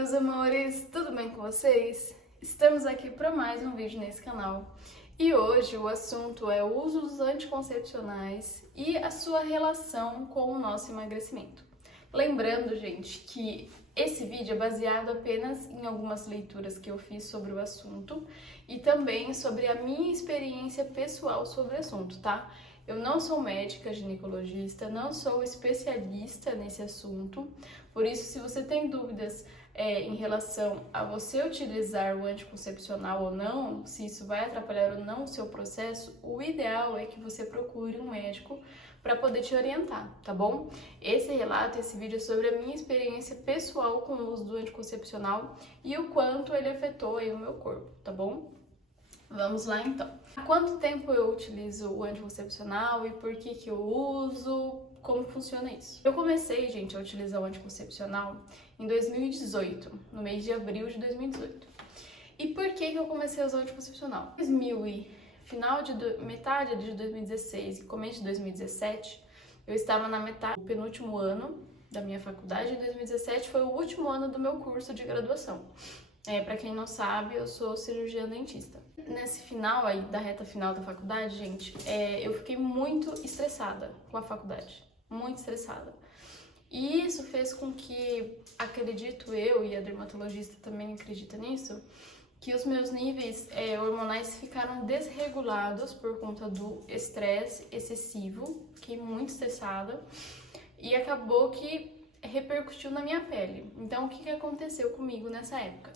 meus amores, tudo bem com vocês? Estamos aqui para mais um vídeo nesse canal e hoje o assunto é o uso dos anticoncepcionais e a sua relação com o nosso emagrecimento. Lembrando, gente, que esse vídeo é baseado apenas em algumas leituras que eu fiz sobre o assunto e também sobre a minha experiência pessoal sobre o assunto, tá? Eu não sou médica ginecologista, não sou especialista nesse assunto, por isso, se você tem dúvidas em relação a você utilizar o anticoncepcional ou não, se isso vai atrapalhar ou não o seu processo, o ideal é que você procure um médico para poder te orientar, tá bom? Esse relato, esse vídeo é sobre a minha experiência pessoal com o uso do anticoncepcional e o quanto ele afetou aí o meu corpo, tá bom? Vamos lá então. Há quanto tempo eu utilizo o anticoncepcional e por que eu uso? Como funciona isso? Eu comecei, gente, a utilizar o anticoncepcional em 2018, no mês de abril de 2018. E por que eu comecei a usar o anticoncepcional? Metade de 2016 e começo de 2017, eu estava na metade do penúltimo ano da minha faculdade. Em 2017 foi o último ano do meu curso de graduação. Para quem não sabe, eu sou cirurgiã dentista. Nesse final aí, da reta final da faculdade, gente, eu fiquei muito estressada com a faculdade. Muito estressada. E isso fez com que, acredito eu, e a dermatologista também acredita nisso, que os meus níveis hormonais ficaram desregulados por conta do estresse excessivo. Fiquei muito estressada e acabou que repercutiu na minha pele. Então, o que aconteceu comigo nessa época?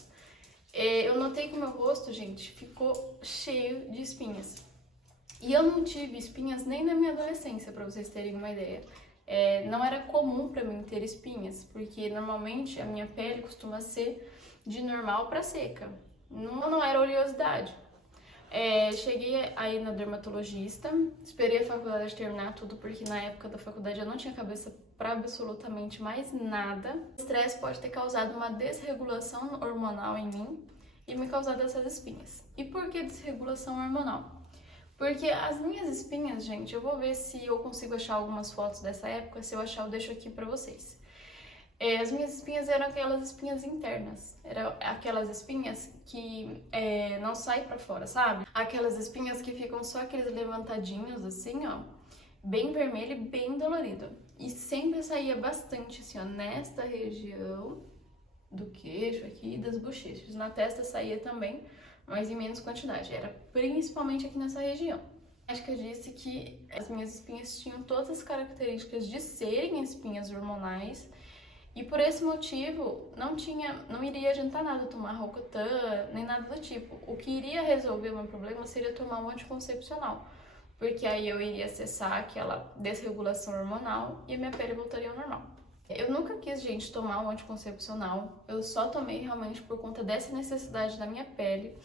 Eu notei que o meu rosto, gente, ficou cheio de espinhas. E eu não tive espinhas nem na minha adolescência, pra vocês terem uma ideia. Não era comum pra mim ter espinhas, porque normalmente a minha pele costuma ser de normal pra seca. Não era oleosidade. Cheguei aí na dermatologista, esperei a faculdade terminar tudo, porque na época da faculdade eu não tinha cabeça para absolutamente mais nada. O estresse pode ter causado uma desregulação hormonal em mim e me causado essas espinhas. E por que desregulação hormonal? Porque as minhas espinhas, gente, eu vou ver se eu consigo achar algumas fotos dessa época. Se eu achar, eu deixo aqui pra vocês. As minhas espinhas eram aquelas espinhas internas, eram aquelas espinhas que não saem pra fora, sabe? Aquelas espinhas que ficam só aqueles levantadinhos assim, ó, bem vermelho e bem dolorido. E sempre saía bastante assim, ó, nesta região do queixo aqui e das bochechas. Na testa saía também, mas em menos quantidade, era principalmente aqui nessa região. A médica disse que as minhas espinhas tinham todas as características de serem espinhas hormonais. E por esse motivo, não iria adiantar nada tomar Roacutan, nem nada do tipo. O que iria resolver o meu problema seria tomar um anticoncepcional, porque aí eu iria cessar aquela desregulação hormonal e a minha pele voltaria ao normal. Eu nunca quis, gente, tomar um anticoncepcional, eu só tomei realmente por conta dessa necessidade da minha pele,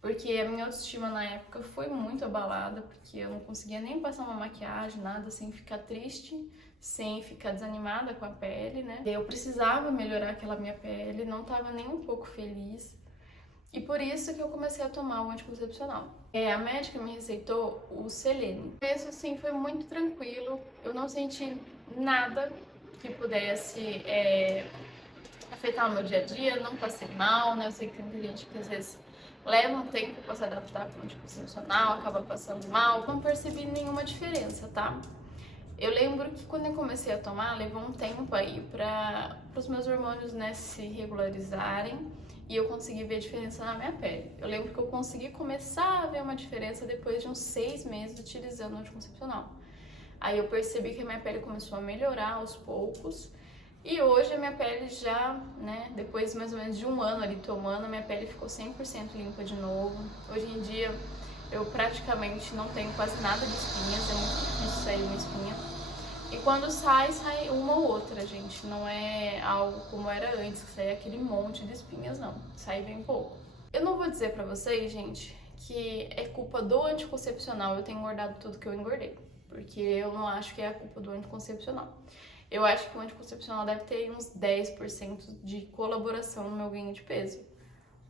porque a minha autoestima na época foi muito abalada, porque eu não conseguia nem passar uma maquiagem, nada, sem ficar triste, sem ficar desanimada com a pele, né? Eu precisava melhorar aquela minha pele, não estava nem um pouco feliz. E por isso que eu comecei a tomar o anticoncepcional. A médica me receitou o Selene. Isso, assim, foi muito tranquilo, eu não senti nada que pudesse afetar o meu dia a dia, não passei mal, né? Eu sei que tem gente que às vezes leva um tempo para se adaptar com o anticoncepcional, acaba passando mal. Não percebi nenhuma diferença, tá? Eu lembro que quando eu comecei a tomar, levou um tempo aí para os meus hormônios, né, se regularizarem e eu consegui ver a diferença na minha pele. Eu lembro que eu consegui começar a ver uma diferença depois de uns 6 meses utilizando o anticoncepcional. Aí eu percebi que a minha pele começou a melhorar aos poucos. E hoje a minha pele já, né, depois mais ou menos de um ano ali tomando, a minha pele ficou 100% limpa de novo. Hoje em dia eu praticamente não tenho quase nada de espinhas, é muito difícil sair uma espinha. E quando sai uma ou outra, gente. Não é algo como era antes, que saía aquele monte de espinhas, não. Sai bem pouco. Eu não vou dizer pra vocês, gente, que é culpa do anticoncepcional eu ter engordado tudo que eu engordei. Porque eu não acho que é a culpa do anticoncepcional. Eu acho que o anticoncepcional deve ter uns 10% de colaboração no meu ganho de peso.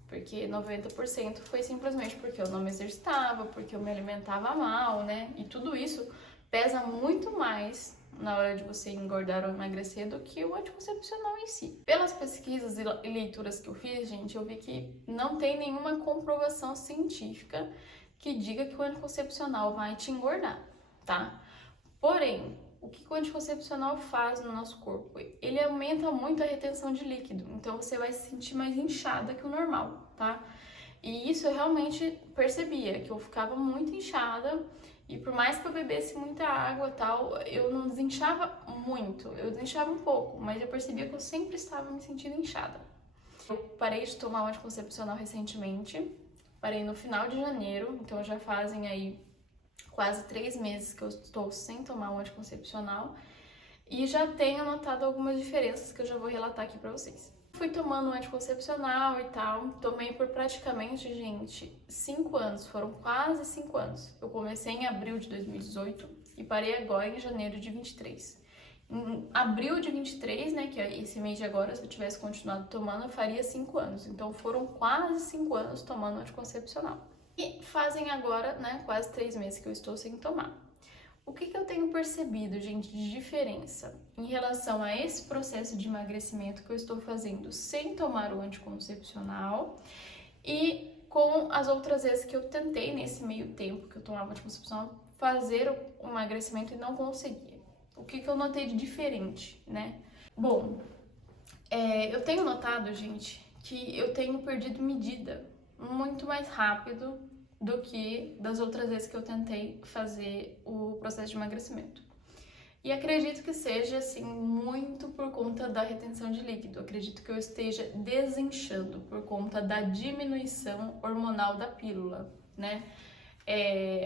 Porque 90% foi simplesmente porque eu não me exercitava, porque eu me alimentava mal, né? E tudo isso pesa muito mais na hora de você engordar ou emagrecer do que o anticoncepcional em si. Pelas pesquisas e leituras que eu fiz, gente, eu vi que não tem nenhuma comprovação científica que diga que o anticoncepcional vai te engordar, tá? Porém, o que o anticoncepcional faz no nosso corpo? Ele aumenta muito a retenção de líquido, então você vai se sentir mais inchada que o normal, tá? E isso eu realmente percebia, que eu ficava muito inchada e por mais que eu bebesse muita água e tal, eu não desinchava muito, eu desinchava um pouco, mas eu percebia que eu sempre estava me sentindo inchada. Eu parei de tomar o anticoncepcional recentemente, parei no final de janeiro, então já fazem aí quase 3 meses que eu estou sem tomar o anticoncepcional e já tenho notado algumas diferenças que eu já vou relatar aqui pra vocês. Fui tomando um anticoncepcional e tal, tomei por praticamente, gente, 5 anos, foram quase 5 anos. Eu comecei em abril de 2018 e parei agora em janeiro de 23. Em abril de 23, né, que é esse mês de agora, se eu tivesse continuado tomando, eu faria 5 anos. Então foram quase 5 anos tomando anticoncepcional. E fazem agora, né, quase 3 meses que eu estou sem tomar. O que eu tenho percebido, gente, de diferença em relação a esse processo de emagrecimento que eu estou fazendo sem tomar o anticoncepcional e com as outras vezes que eu tentei nesse meio tempo que eu tomava anticoncepcional fazer o emagrecimento e não conseguia? O que eu notei de diferente, né? Bom, eu tenho notado, gente, que eu tenho perdido medida muito mais rápido do que das outras vezes que eu tentei fazer o processo de emagrecimento. E acredito que seja, assim, muito por conta da retenção de líquido. Acredito que eu esteja desinchando por conta da diminuição hormonal da pílula, né?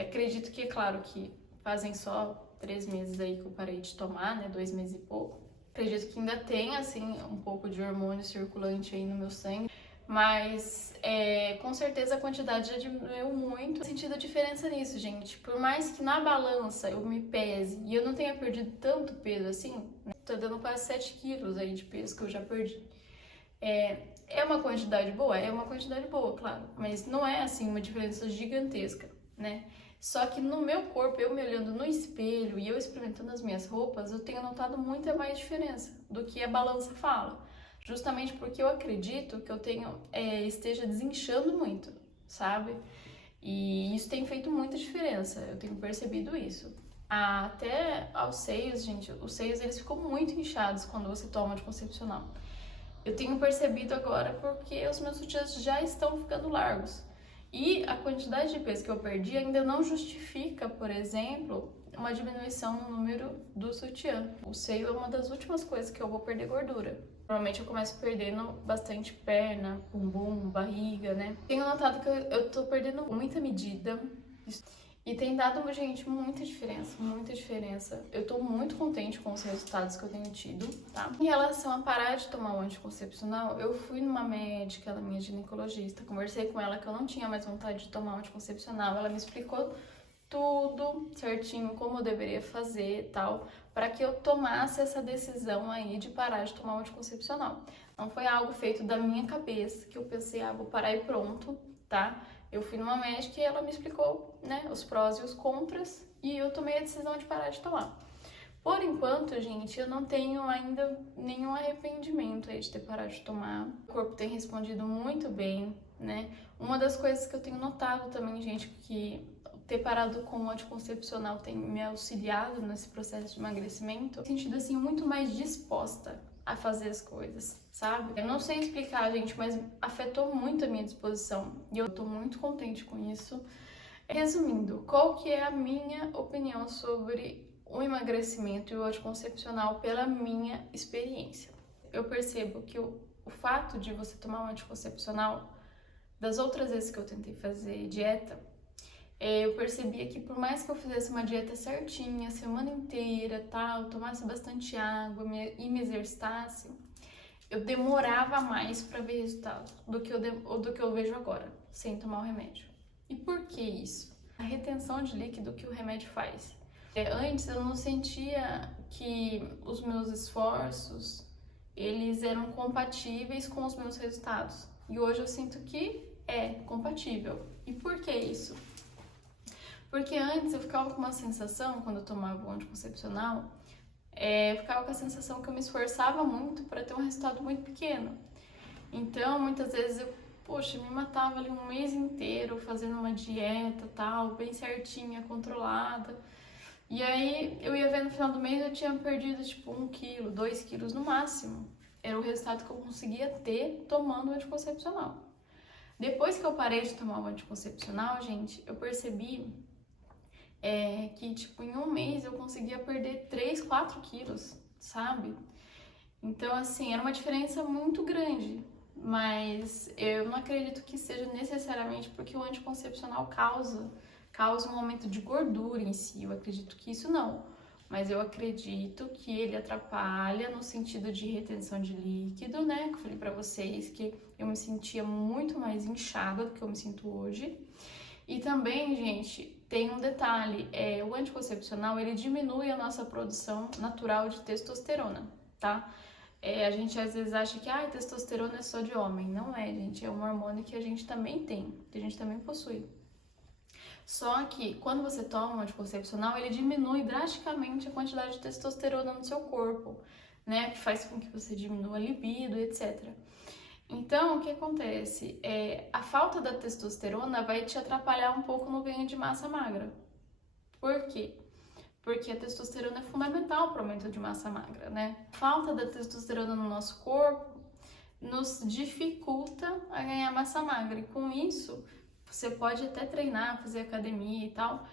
Acredito que, é claro, que fazem só 3 meses aí que eu parei de tomar, né? 2 meses e pouco. Acredito que ainda tem, assim, um pouco de hormônio circulante aí no meu sangue. Mas com certeza a quantidade já diminuiu muito. Eu senti a diferença nisso, gente. Por mais que na balança eu me pese e eu não tenha perdido tanto peso assim, né? Tô dando quase 7 quilos aí de peso que eu já perdi. É uma quantidade boa? É uma quantidade boa, claro. Mas não é assim uma diferença gigantesca, né? Só que no meu corpo, eu me olhando no espelho e eu experimentando as minhas roupas, eu tenho notado muita mais diferença do que a balança fala. Justamente porque eu acredito que eu esteja desinchando muito, sabe? E isso tem feito muita diferença, eu tenho percebido isso. Até aos seios, gente, os seios eles ficam muito inchados quando você toma anticoncepcional. Eu tenho percebido agora porque os meus sutiãs já estão ficando largos. E a quantidade de peso que eu perdi ainda não justifica, por exemplo, uma diminuição no número do sutiã. O seio é uma das últimas coisas que eu vou perder gordura. Normalmente eu começo perdendo bastante perna, bumbum, barriga, né? Tenho notado que eu tô perdendo muita medida e tem dado, gente, muita diferença. Eu tô muito contente com os resultados que eu tenho tido, tá? Em relação a parar de tomar o anticoncepcional, eu fui numa médica, ela é minha ginecologista, conversei com ela que eu não tinha mais vontade de tomar o anticoncepcional, ela me explicou tudo certinho, como eu deveria fazer e tal, para que eu tomasse essa decisão aí de parar de tomar o anticoncepcional. Não foi algo feito da minha cabeça, que eu pensei, vou parar e pronto, tá? Eu fui numa médica e ela me explicou, né, os prós e os contras, e eu tomei a decisão de parar de tomar. Por enquanto, gente, eu não tenho ainda nenhum arrependimento aí de ter parado de tomar. O corpo tem respondido muito bem, né? Uma das coisas que eu tenho notado também, gente, que ter parado com o anticoncepcional tem me auxiliado nesse processo de emagrecimento, sentido assim muito mais disposta a fazer as coisas, sabe? Eu não sei explicar, gente, mas afetou muito a minha disposição e eu tô muito contente com isso. Resumindo, qual que é a minha opinião sobre o emagrecimento e o anticoncepcional pela minha experiência? Eu percebo que o fato de você tomar um anticoncepcional, das outras vezes que eu tentei fazer dieta, eu percebia que por mais que eu fizesse uma dieta certinha, a semana inteira, tal, tomasse bastante água e me exercitasse, eu demorava mais para ver resultado do que eu vejo agora, sem tomar o remédio. E por que isso? A retenção de líquido que o remédio faz. Antes eu não sentia que os meus esforços, eles eram compatíveis com os meus resultados. E hoje eu sinto que é compatível. E por que isso? Porque antes eu ficava com uma sensação, quando eu tomava o anticoncepcional, eu ficava com a sensação que eu me esforçava muito para ter um resultado muito pequeno. Então, muitas vezes eu, poxa, me matava ali um mês inteiro fazendo uma dieta, tal, bem certinha, controlada. E aí eu ia ver no final do mês eu tinha perdido tipo 1 quilo, 2 quilos no máximo. Era o resultado que eu conseguia ter tomando o anticoncepcional. Depois que eu parei de tomar o anticoncepcional, gente, eu percebi que tipo em um mês eu conseguia perder 3, 4 quilos, sabe? Então assim, era uma diferença muito grande. Mas eu não acredito que seja necessariamente porque o anticoncepcional causa um aumento de gordura em si. Eu acredito que isso não. Mas eu acredito que ele atrapalha no sentido de retenção de líquido, né? Que eu falei pra vocês que eu me sentia muito mais inchada do que eu me sinto hoje. E também, gente, tem um detalhe. O anticoncepcional, ele diminui a nossa produção natural de testosterona, tá? A gente às vezes acha que testosterona é só de homem. Não é, gente. É um hormônio que a gente também tem, que a gente também possui. Só que quando você toma um anticoncepcional, ele diminui drasticamente a quantidade de testosterona no seu corpo, né? Que faz com que você diminua a libido, etc. Então, o que acontece? A falta da testosterona vai te atrapalhar um pouco no ganho de massa magra. Por quê? Porque a testosterona é fundamental para o aumento de massa magra, né? Falta da testosterona no nosso corpo nos dificulta a ganhar massa magra. E com isso, você pode até treinar, fazer academia e tal.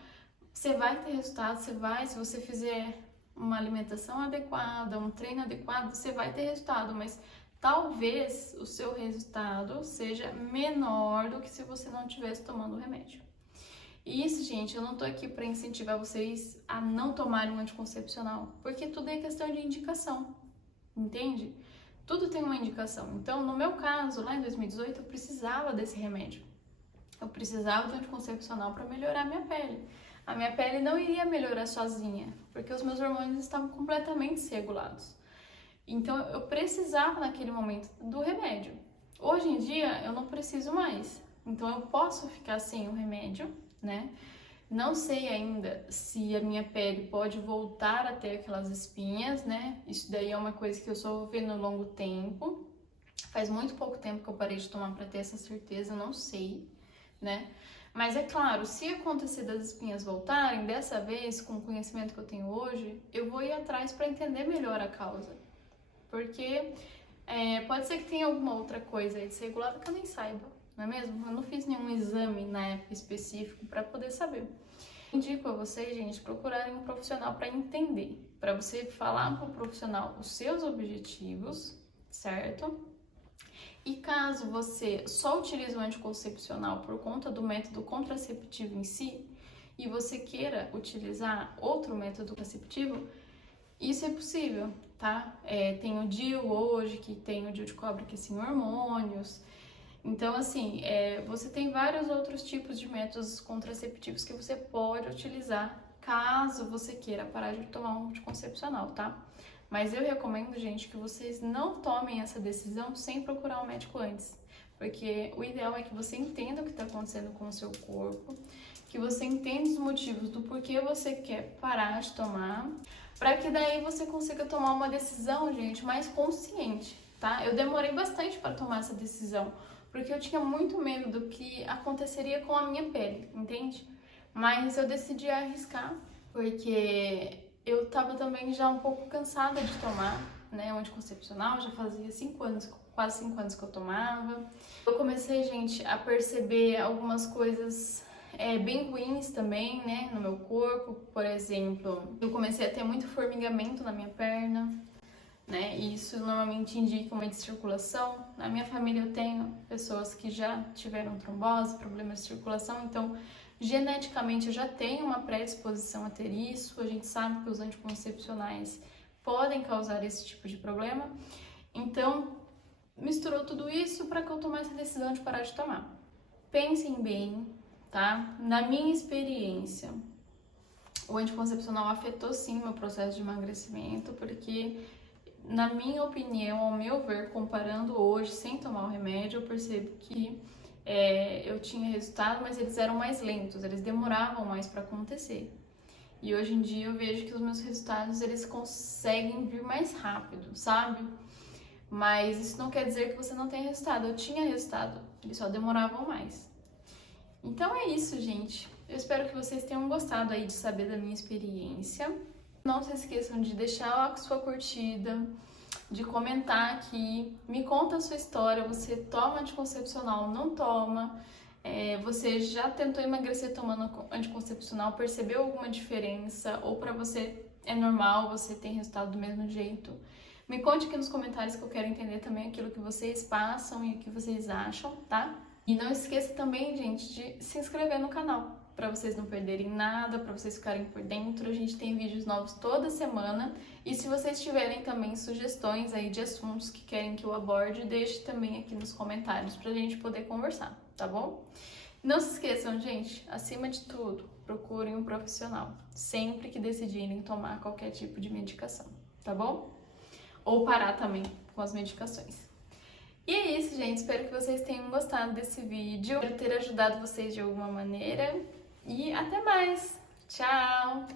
Você vai ter resultado, se você fizer uma alimentação adequada, um treino adequado, você vai ter resultado, mas talvez o seu resultado seja menor do que se você não estivesse tomando o remédio. E isso, gente, eu não tô aqui para incentivar vocês a não tomarem um anticoncepcional, porque tudo é questão de indicação, entende? Tudo tem uma indicação. Então, no meu caso, lá em 2018, eu precisava desse remédio. Eu precisava do anticoncepcional para melhorar a minha pele. A minha pele não iria melhorar sozinha, porque os meus hormônios estavam completamente desregulados. Então, eu precisava naquele momento do remédio. Hoje em dia, eu não preciso mais. Então, eu posso ficar sem o remédio, né? Não sei ainda se a minha pele pode voltar a ter aquelas espinhas, né? Isso daí é uma coisa que eu só vou ver no longo tempo. Faz muito pouco tempo que eu parei de tomar para ter essa certeza, não sei, né? Mas é claro, se acontecer das espinhas voltarem, dessa vez, com o conhecimento que eu tenho hoje, eu vou ir atrás para entender melhor a causa. Porque pode ser que tenha alguma outra coisa aí desregulada que eu nem saiba, não é mesmo? Eu não fiz nenhum exame na época específico para poder saber. Indico a vocês, gente, procurarem um profissional para entender, para você falar para o profissional os seus objetivos, certo? E caso você só utilize o anticoncepcional por conta do método contraceptivo em si, e você queira utilizar outro método contraceptivo, isso é possível, tá? Tem o DIU hoje, que tem o DIU de cobre que é sem hormônios. Então, assim, você tem vários outros tipos de métodos contraceptivos que você pode utilizar caso você queira parar de tomar um anticoncepcional, tá? Mas eu recomendo, gente, que vocês não tomem essa decisão sem procurar um médico antes. Porque o ideal é que você entenda o que está acontecendo com o seu corpo, que você entenda os motivos do porquê você quer parar de tomar, para que daí você consiga tomar uma decisão, gente, mais consciente, tá? Eu demorei bastante para tomar essa decisão, porque eu tinha muito medo do que aconteceria com a minha pele, entende? Mas eu decidi arriscar, porque eu tava também já um pouco cansada de tomar, né, o anticoncepcional, já fazia 5 anos, quase 5 anos que eu tomava. Eu comecei, gente, a perceber algumas coisas bem ruins também, né, no meu corpo. Por exemplo, eu comecei a ter muito formigamento na minha perna, né, e isso normalmente indica uma descirculação. Na minha família eu tenho pessoas que já tiveram trombose, problemas de circulação, então geneticamente eu já tenho uma predisposição a ter isso. A gente sabe que os anticoncepcionais podem causar esse tipo de problema. Então, misturou tudo isso para que eu tomasse a decisão de parar de tomar. Pensem bem, tá? Na minha experiência, o anticoncepcional afetou sim meu processo de emagrecimento, porque, na minha opinião, ao meu ver, comparando hoje sem tomar o remédio, eu percebo que eu tinha resultado, mas eles eram mais lentos, eles demoravam mais para acontecer. E hoje em dia eu vejo que os meus resultados, eles conseguem vir mais rápido, sabe? Mas isso não quer dizer que você não tenha resultado. Eu tinha resultado, eles só demoravam mais. Então é isso, gente. Eu espero que vocês tenham gostado aí de saber da minha experiência. Não se esqueçam de deixar a sua curtida, de comentar aqui, me conta a sua história, você toma anticoncepcional, não toma, você já tentou emagrecer tomando anticoncepcional, percebeu alguma diferença, ou pra você é normal, você tem resultado do mesmo jeito. Me conte aqui nos comentários que eu quero entender também aquilo que vocês passam e o que vocês acham, tá? E não esqueça também, gente, de se inscrever no canal, para vocês não perderem nada, para vocês ficarem por dentro. A gente tem vídeos novos toda semana. E se vocês tiverem também sugestões aí de assuntos que querem que eu aborde, deixe também aqui nos comentários pra gente poder conversar, tá bom? Não se esqueçam, gente, acima de tudo, procurem um profissional sempre que decidirem tomar qualquer tipo de medicação, tá bom? Ou parar também com as medicações. E é isso, gente. Espero que vocês tenham gostado desse vídeo. Espero ter ajudado vocês de alguma maneira. E até mais! Tchau!